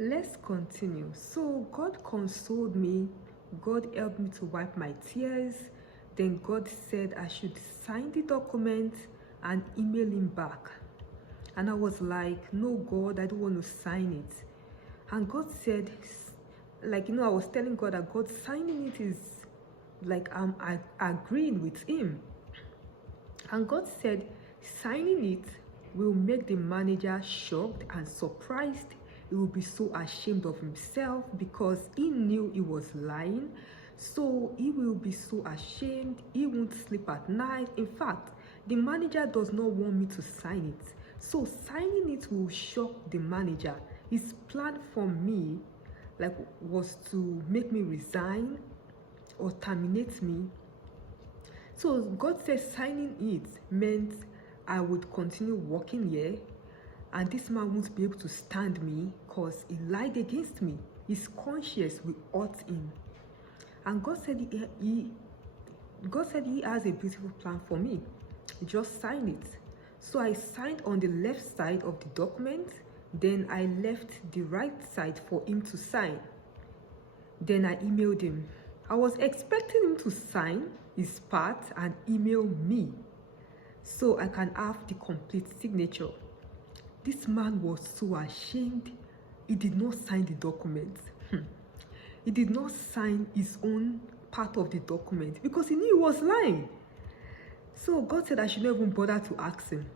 Let's continue. So God consoled me. God helped me to wipe my tears. Then God said I should sign the document and email him back. And I was like, no, God, I don't want to sign it. And God said, I was telling God that God signing it is like I'm agreeing with him. And God said, signing it will make the manager shocked and surprised. He will be so ashamed of himself because he knew he was lying. So he will be so ashamed. He won't sleep at night. In fact, the manager does not want me to sign it. So signing it will shock the manager. His plan for me was to make me resign or terminate me. So God said signing it meant I would continue working here, and this man won't be able to stand me because he lied against me. His conscience will hurt him. And God said he has a beautiful plan for me. Just sign it. So I signed on the left side of the document, then I left the right side for him to sign. Then I emailed him. I was expecting him to sign his part and email me so I can have the complete signature. This man was so ashamed. He did not sign the document. He did not sign his own part of the document because he knew he was lying. So God said I should not even bother to ask him.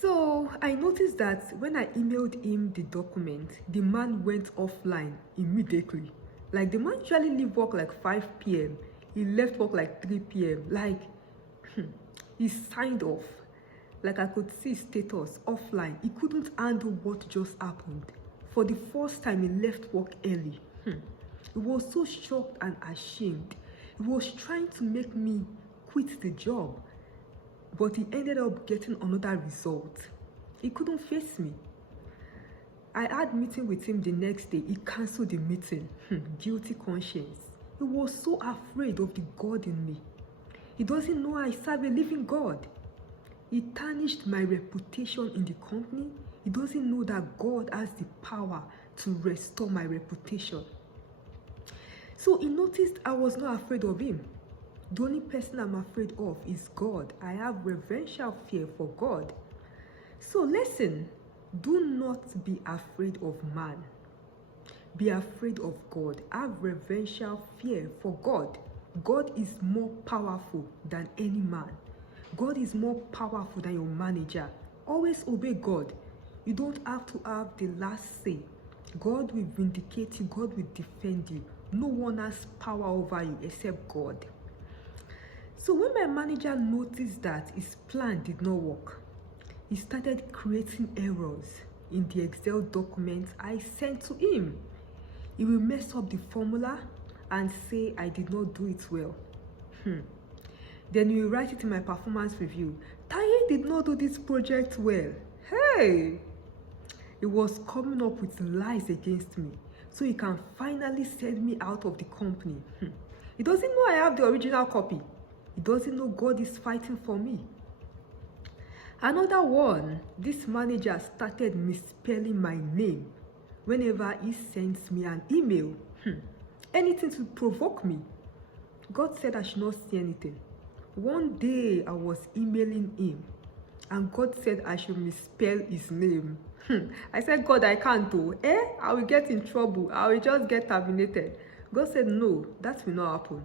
So I noticed that when I emailed him the document, the man went offline immediately. Like, the man usually leave work like 5 p.m. He left work like 3 p.m. Like, he signed off. Like, I could see his status offline. He couldn't handle what just happened. For the first time, he left work early. He was so shocked and ashamed. He was trying to make me quit the job, but he ended up getting another result. He couldn't face me. I had meeting with him the next day. He cancelled the meeting. Guilty conscience. He was so afraid of the God in me. He doesn't know I serve a living God. He tarnished my reputation in the company. He doesn't know that God has the power to restore my reputation. So he noticed I was not afraid of him. The only person I'm afraid of is God. I have reverential fear for God. So listen, do not be afraid of man. Be afraid of God. Have reverential fear for God. God is more powerful than any man. God is more powerful than your manager. Always obey God. You don't have to have the last say. God will vindicate you. God will defend you. No one has power over you except God. So when my manager noticed that his plan did not work, he started creating errors in the Excel document I sent to him. He will mess up the formula and say I did not do it well. Then he will write it in my performance review. Taye did not do this project well. Hey! He was coming up with lies against me so he can finally send me out of the company. He doesn't know I have the original copy. He doesn't know God is fighting for me. Another one, this manager started misspelling my name whenever he sends me an email. Anything to provoke me. God said I should not say anything. One day I was emailing him and God said I should misspell his name. I said, God, I can't do. I will get in trouble. I will just get terminated. God said, no, that will not happen.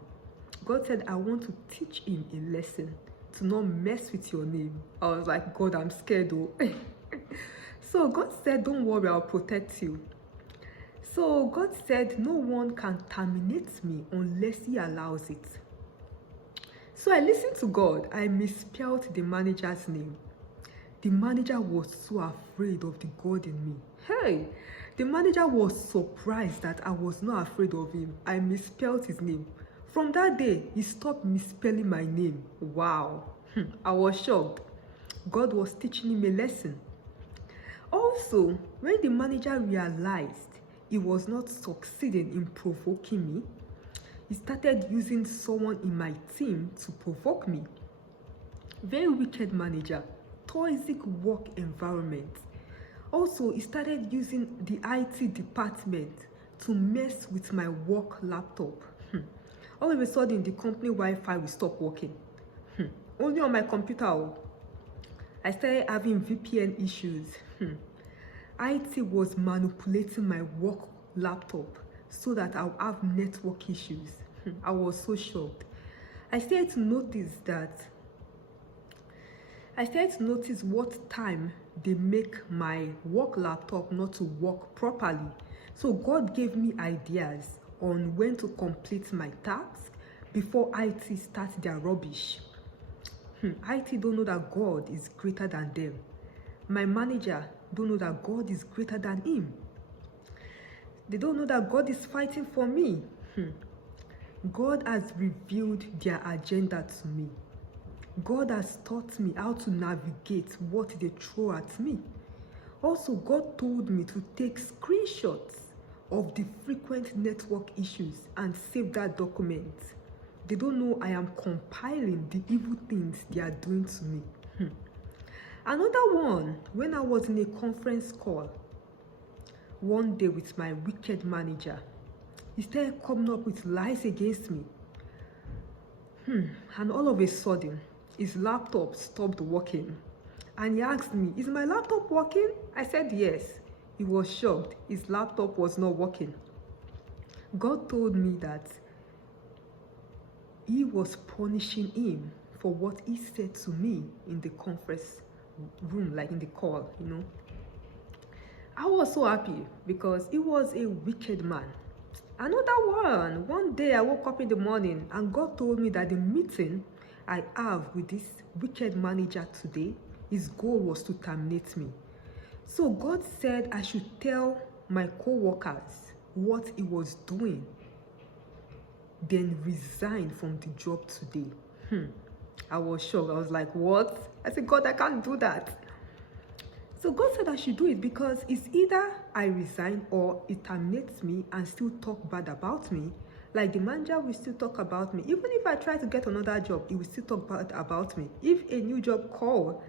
God said, I want to teach him a lesson to not mess with your name. I was like, God, I'm scared though. So God said, don't worry, I'll protect you. So God said, no one can terminate me unless he allows it. So I listened to God. I misspelled the manager's name. The manager was so afraid of the God in me. Hey, the manager was surprised that I was not afraid of him. I misspelled his name. From that day, he stopped misspelling my name. Wow, I was shocked. God was teaching him a lesson. Also, when the manager realized he was not succeeding in provoking me, he started using someone in my team to provoke me. Very wicked manager, toxic work environment. Also, he started using the IT department to mess with my work laptop. All of a sudden, the company Wi-Fi will stop working. Only on my computer. I started having VPN issues. IT was manipulating my work laptop so that I'll have network issues. I was so shocked. I started to notice what time they make my work laptop not to work properly. So God gave me ideas on when to complete my task before IT starts their rubbish. IT don't know that God is greater than them. My manager don't know that God is greater than him. They don't know that God is fighting for me. God has revealed their agenda to me. God has taught me how to navigate what they throw at me. Also, God told me to take screenshots of the frequent network issues and save that document. They don't know I am compiling the evil things they are doing to me. Another one, when I was in a conference call one day with my wicked manager, he started coming up with lies against me. And all of a sudden, his laptop stopped working. And he asked me, is my laptop working? I said yes. He was shocked. His laptop was not working. God told me that he was punishing him for what he said to me in the conference room, like in the call, I was so happy because he was a wicked man. Another one day I woke up in the morning and God told me that the meeting I have with this wicked manager today, his goal was to terminate me. So God said I should tell my co-workers what he was doing, then resign from the job today. I was shocked. I was like, what? I said, God, I can't do that. So God said I should do it because it's either I resign or it terminates me and still talk bad about me. Like the manager will still talk about me. Even if I try to get another job, he will still talk bad about me. If a new job call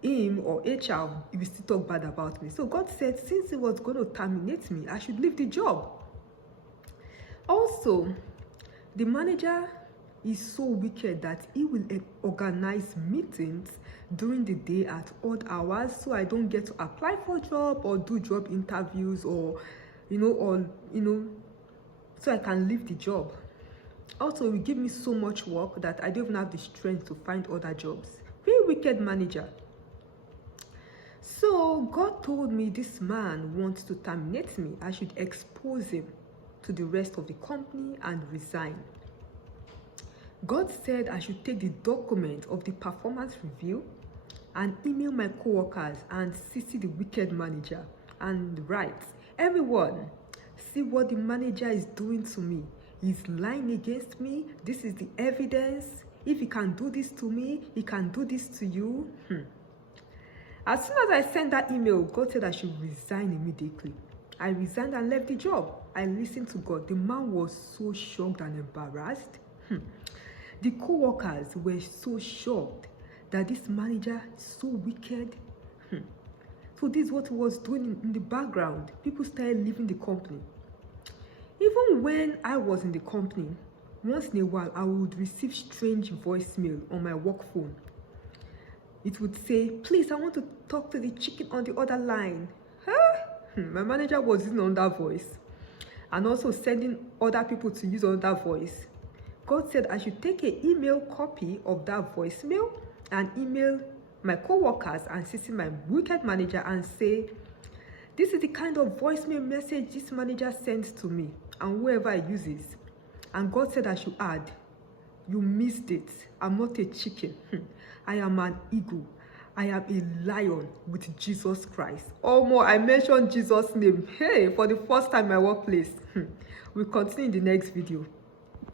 him or HR, he will still talk bad about me. So God said, since he was going to terminate me, I should leave the job. Also, the manager is so wicked that he will organize meetings during the day at odd hours, so I don't get to apply for a job or do job interviews or so I can leave the job. Also, he will give me so much work that I don't even have the strength to find other jobs. Very wicked manager. So God told me this man wants to terminate me. I should expose him to the rest of the company and resign. God said I should take the document of the performance review and email my co-workers and CC the wicked manager and write, everyone, see what the manager is doing to me. He's lying against me. This is the evidence. If he can do this to me, he can do this to you. As soon as I sent that email, God said I should resign immediately. I resigned and left the job. I listened to God. The man was so shocked and embarrassed. The co-workers were so shocked that this manager is so wicked. So this is what he was doing in the background. People started leaving the company. Even when I was in the company, once in a while, I would receive strange voicemail on my work phone. It would say, please, I want to talk to the chicken on the other line. My manager was using another voice and also sending other people to use another voice. God said I should take an email copy of that voicemail and email my co-workers and CC my wicked manager and say, this is the kind of voicemail message this manager sends to me and whoever uses. And God said I should add, you missed it. I'm not a chicken. I am an eagle. I am a lion with Jesus Christ. Oh, more, I mentioned Jesus' name. Hey, for the first time in my workplace. We'll continue in the next video.